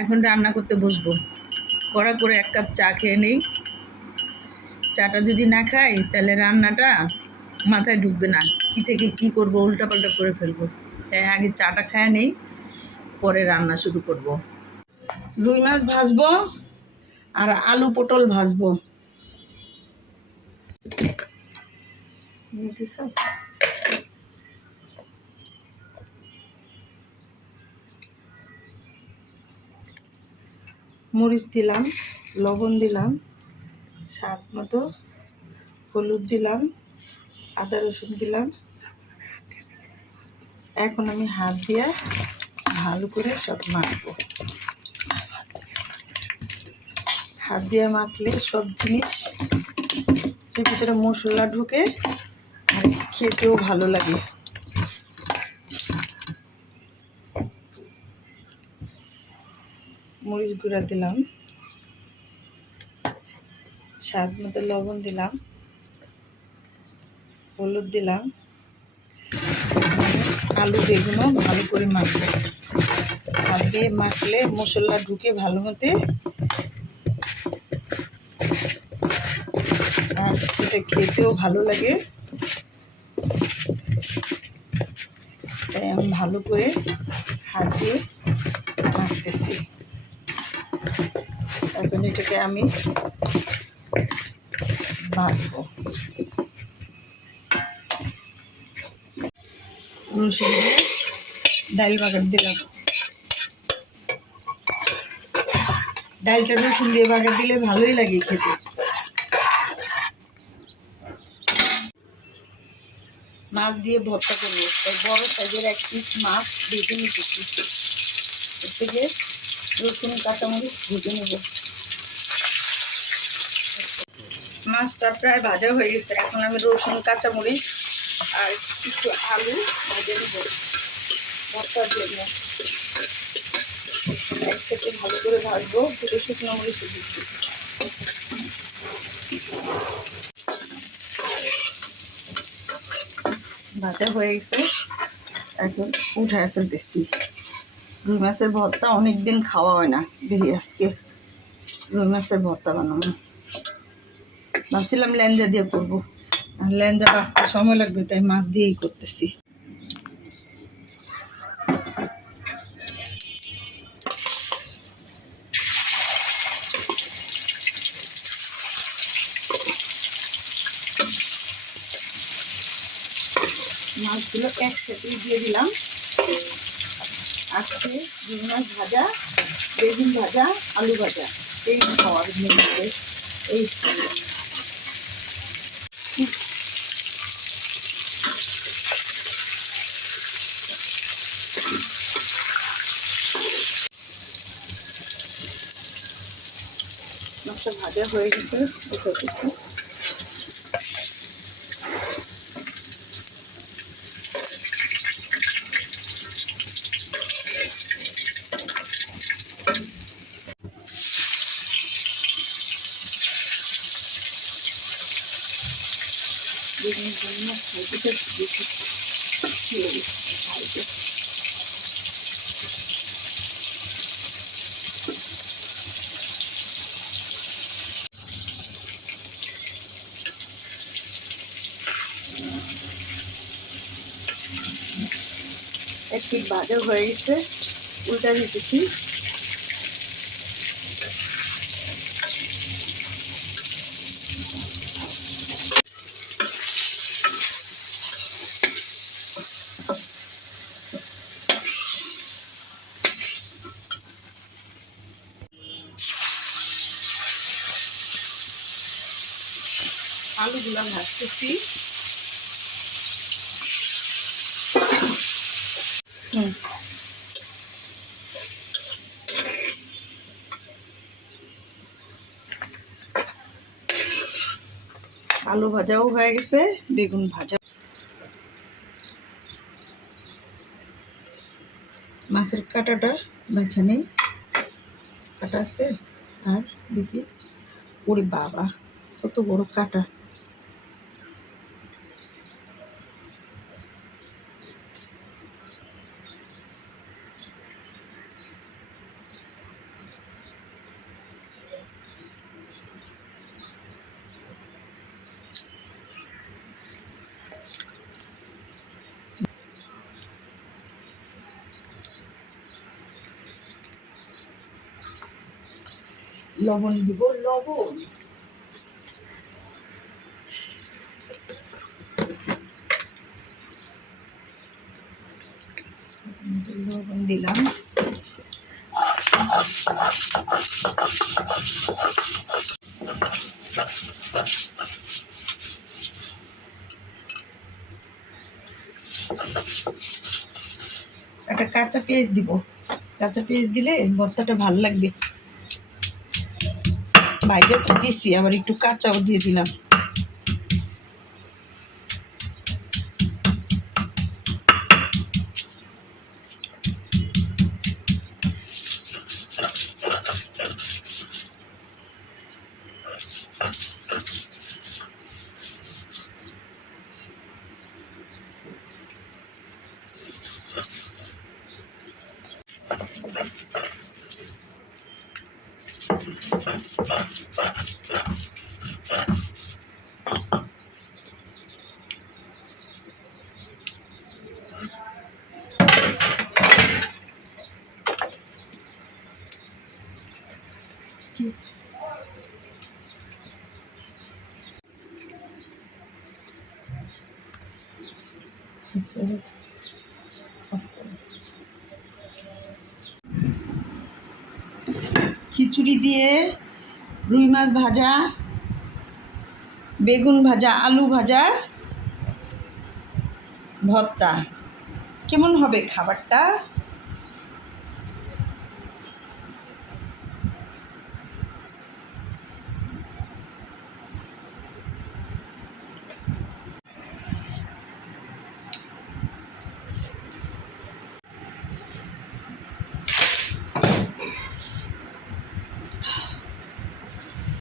এখন রান্না করতে বসবো। কড়া করে 1 কাপ চা খেয়ে নেই। চাটা যদি না খাই তাহলে রান্নাটা মাথায় ঢুকবে না, কী থেকে কী করবো, উল্টাপাল্টা করে ফেলবো। তাই আগে চাটা খায় নেই, পরে রান্না শুরু করব। রুই মাছ ভাজবো আর আলু পটল ভাজবো। মরিচ দিলাম, লবণ দিলাম, স্বাদ মতো হলুদ দিলাম, আদা রসুন দিলাম। এখন আমি হাত দিয়ে ভালো করে সব মাখবো। হাত দিয়ে মাখলে সব জিনিস ভিতরে মশলা ঢুকে আর খেতেও ভালো লাগে। মরিচ গুঁড়া দিলাম, স্বাদ মতো লবণ দিলাম, হলুদ দিলাম। আলু বেগুনও ভালো করে মাখবো। হাত দিয়ে মাখলে মশলা ঢুকে ভালো মতো, আর এটা খেতেও ভালো লাগে। তাই আমি ভালো করে হাত দিয়ে মাখতেছি। এখন এটাকে আমি ভাজবো। রসুন দিয়ে ডাল বাগার দিলাম। ডালটা রসুন দিয়ে বাগার দিলে ভালোই লাগে খেতে। মাছ দিয়ে ভর্তা করবো, তাই বড় সাইজের 1 পিস মাছ ভেজে নিতেছি। এর থেকে রসুন কাঁচামরিচ ভেজে নেব। মাছটা প্রায় ভাজা হয়ে গেছে। এখন আমি রসুন কাঁচামরিচ আর কিছু আলু ভেজে নেব ভর্তার জন্য। একসাথে ভালো করে ভাজবো। দুটো শুকনো মরিচ দিচ্ছি। ভাজা হয়ে গেছে, এখন উঠায় ফেলতেছি। রুই মাছের ভর্তা অনেকদিন খাওয়া হয় না, দেখি আজকে রুই মাছের ভর্তা বানাবো। ভাবছিলাম ল্যাঞ্জা দিয়ে করবো, আর ল্যাঞ্জা বাঁচতে সময় লাগবে, তাই মাছ দিয়েই করতেছি। মাছগুলো একসাথে দিয়ে দিলাম। আজকে রুই মাছ ভাজা, বেগুন ভাজা, আলু ভাজা, এই খাওয়ার মেনুতে। এই মাছটা ভাজা হয়ে গেছে। বেগুনের জন্য খাইতে বেশি খাইতে। এক পিঠ ভাজা হয়ে গেছে, উল্টা দিতেছি। আলুগুলো ভাজতেছি। আলু ভাজাও হয়ে গেছে, বেগুন ভাজা। মাছের কাঁটাটা বেছে নেই, কাটা আছে। আর দেখি, ওরে বাবা কত বড় কাঁটা। লবণ দিব, লবণ। লবণ দিলাম। একটা কাঁচা পেঁয়াজ দিব, কাঁচা পেঁয়াজ দিলে ভর্তাটা ভালো লাগবে। ভাইজা তো দিছি, আবার একটু কাঁচাও দিয়ে দিলাম। খিচুড়ি দিয়ে রুই মাছ ভাজা, বেগুন ভাজা, আলু ভাজা, ভর্তা। কেমন হবে খাবারটা?